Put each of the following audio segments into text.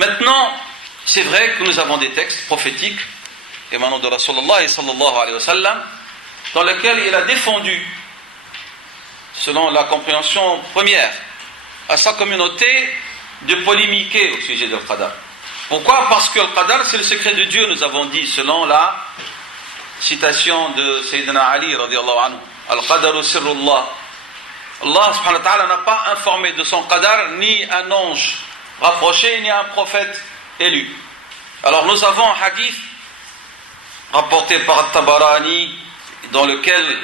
Maintenant, c'est vrai que nous avons des textes prophétiques émanant de Rasulullah sallallahu alayhi wa sallam, dans lesquels il a défendu, selon la compréhension première, à sa communauté de polémiquer au sujet du Qadar. Pourquoi? Parce que le Qadar, c'est le secret de Dieu, nous avons dit, selon la citation de Sayyidina Ali radiyallahu anhu. Al-Qadaru sirrullah. Allah subhanahu wa ta'ala n'a pas informé de son Qadar ni un ange rapproché, ni un prophète élu. Alors nous avons un hadith rapporté par Tabarani, dans lequel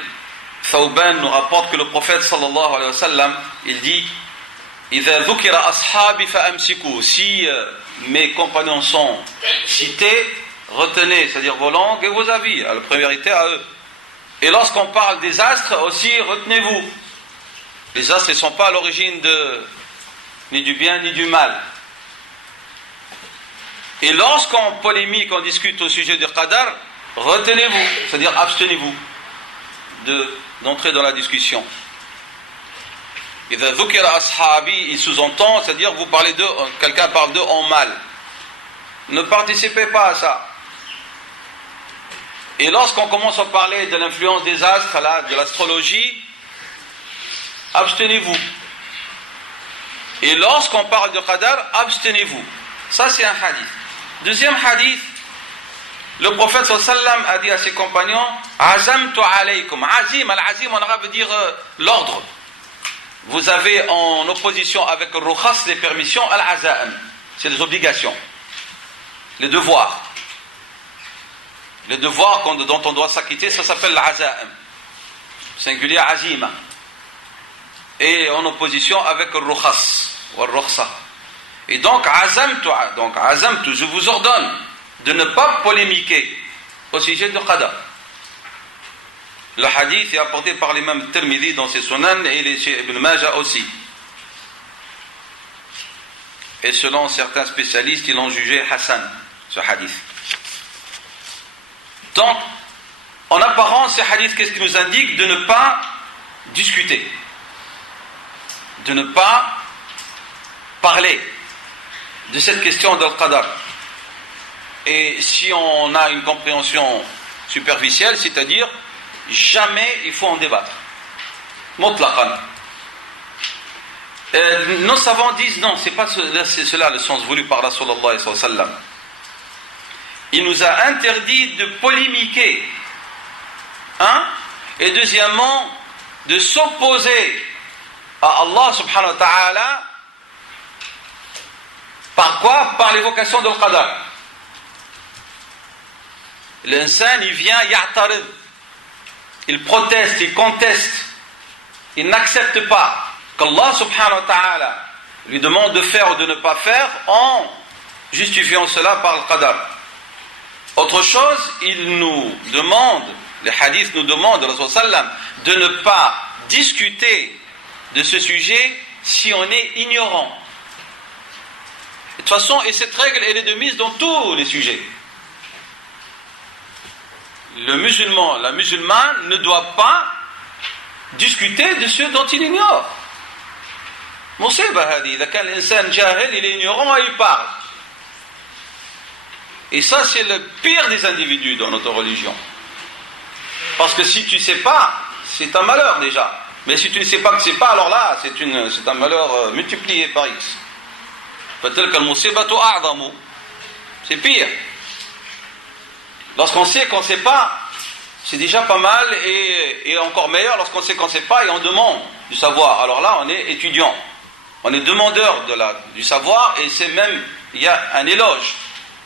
Thawban nous rapporte que le prophète sallallahu alayhi wa sallam, il dit: إِذَا ذُكِرَ أَصْحَابِ فَأَمْسِكُوا. Si mes compagnons sont cités, retenez, c'est-à-dire vos langues et vos avis, à la priorité à eux. Et lorsqu'on parle des astres aussi, retenez-vous. Les astres ne sont pas à l'origine ni du bien ni du mal. Et lorsqu'on polémique, on discute au sujet du Qadar, retenez-vous, c'est-à-dire abstenez-vous d'entrer dans la discussion. إِذَا ذُكِرَ أَصْحَابِ, il sous-entend, c'est-à-dire vous parlez d'eux, quelqu'un parle d'eux en mal. Ne participez pas à ça. Et lorsqu'on commence à parler de l'influence des astres, là, de l'astrologie, abstenez-vous. Et lorsqu'on parle de Qadar, abstenez-vous. Ça, c'est un hadith. Deuxième hadith, le prophète sallallahu alayhi wa sallam a dit à ses compagnons: Azamtu alaykum. Azim, al-azim en arabe veut dire l'ordre. Vous avez en opposition avec le rukhas, les permissions, al-azaim, c'est les obligations, les devoirs. Les devoirs dont on doit s'acquitter, ça s'appelle l'aza'im, singulier azima. Et en opposition avec le rukhas, ou le rukhsa. Et donc azamtu, je vous ordonne de ne pas polémiquer au sujet du Qadar. Le hadith est apporté par l'imam Tirmidhi dans ses sunan et les chez Ibn Majah aussi. Et selon certains spécialistes, ils l'ont jugé Hassan, ce hadith. Donc, en apparence, ce hadith, qu'est-ce qu'il nous indique? De ne pas discuter, de ne pas parler de cette question d'Al-Qadar. Et si on a une compréhension superficielle, c'est-à-dire jamais il faut en débattre. Mutlaqan. Nos savants disent non, c'est cela le sens voulu par Rasulullah sallallahu alayhi wa sallam. Il nous a interdit de polémiquer. Et deuxièmement, de s'opposer à Allah subhanahu wa ta'ala. Par quoi? Par l'évocation de Qadar. L'insan, il vient ya'tarid. Il proteste, il conteste. Il n'accepte pas qu'Allah subhanahu wa ta'ala lui demande de faire ou de ne pas faire en justifiant cela par le Qadar. Autre chose, il nous demande, les hadiths nous demandent, Rasul sallam, de ne pas discuter de ce sujet si on est ignorant. De toute façon, et cette règle, elle est de mise dans tous les sujets. Le musulman, la musulmane ne doit pas discuter de ce dont il ignore. Musiba hadi, quand l'insan jahil, il est ignorant et il parle. Et ça, c'est le pire des individus dans notre religion. Parce que si tu ne sais pas, c'est un malheur déjà. Mais si tu ne sais pas que c'est pas, alors là, c'est un malheur multiplié par X. Peut-être que le musibatu a'zamu. C'est pire. Lorsqu'on sait qu'on ne sait pas, c'est déjà pas mal, et encore meilleur lorsqu'on sait qu'on ne sait pas et on demande du savoir. Alors là, on est étudiant. On est demandeur du savoir, et c'est même, il y a un éloge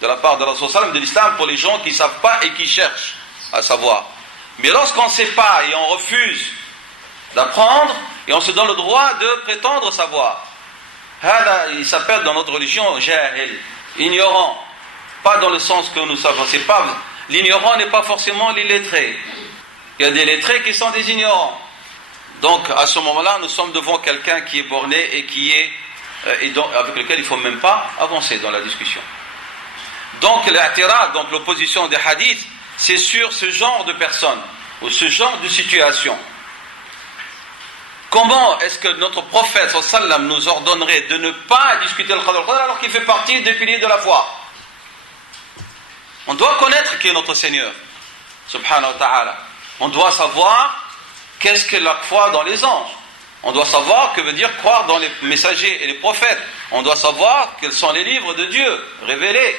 de la part de Rasul sallam de l'islam pour les gens qui ne savent pas et qui cherchent à savoir. Mais lorsqu'on ne sait pas et on refuse d'apprendre, et on se donne le droit de prétendre savoir, il s'appelle dans notre religion jahil, ignorant. Pas dans le sens que nous savons. C'est pas, l'ignorant n'est pas forcément l'illettré. Il y a des lettrés qui sont des ignorants. Donc à ce moment-là, nous sommes devant quelqu'un qui est borné et avec lequel il ne faut même pas avancer dans la discussion. Donc l'i'tirad, donc l'opposition des hadiths, c'est sur ce genre de personnes ou ce genre de situation. Comment est-ce que notre prophète sallam nous ordonnerait de ne pas discuter le qadar alors qu'il fait partie des piliers de la foi? On doit connaître qui est notre Seigneur, subhanahu wa ta'ala. On doit savoir qu'est-ce que la foi dans les anges. On doit savoir que veut dire croire dans les messagers et les prophètes. On doit savoir quels sont les livres de Dieu révélés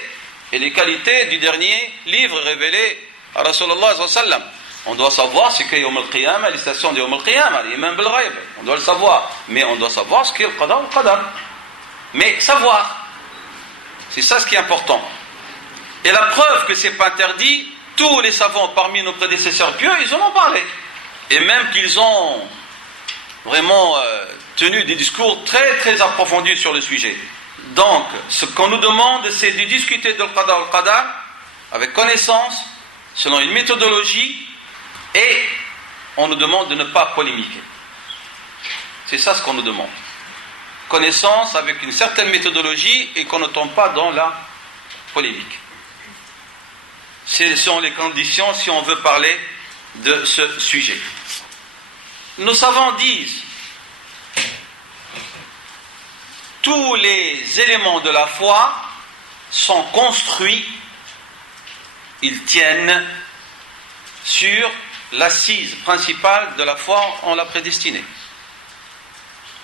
et les qualités du dernier livre révélé à Rasulullah sallallahu alayhi wa sallam. On doit savoir ce qu'est Yawm al-Qiyamah, les stations de Yawm al-Qiyamah, l'Imam bil-Ghaib. On doit le savoir. Mais on doit savoir ce qu'est le Qadar al-Qadar. Mais savoir. C'est ça ce qui est important. Et la preuve que ce n'est pas interdit, tous les savants parmi nos prédécesseurs pieux, ils en ont parlé. Et même qu'ils ont vraiment tenu des discours très très approfondis sur le sujet. Donc, ce qu'on nous demande, c'est de discuter de Qadar al-Qadar avec connaissance, selon une méthodologie, et on nous demande de ne pas polémiquer. C'est ça ce qu'on nous demande. Connaissance avec une certaine méthodologie et qu'on ne tombe pas dans la polémique. Ce sont les conditions si on veut parler de ce sujet. Nos savants disent tous les éléments de la foi sont construits, ils tiennent sur l'assise principale de la foi en la prédestinée.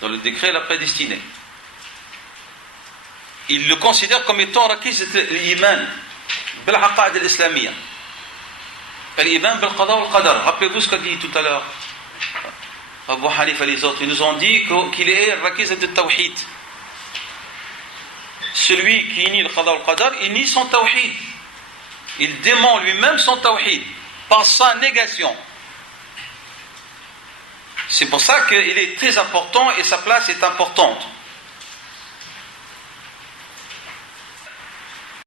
Dans le décret, la prédestinée. Ils le considèrent comme étant rakiz l'iman bil aqaid al-islamiyya. L'iman bil qada wal qadar. Rappelez-vous ce qu'a dit tout à l'heure Abu Hanifa et les autres. Ils nous ont dit qu'il est rakiz al-tawhid. Celui qui nie le qada wal qadar, il nie son tawhid. Il dément lui-même son tawhid par sa négation. C'est pour ça qu'il est très important et sa place est importante.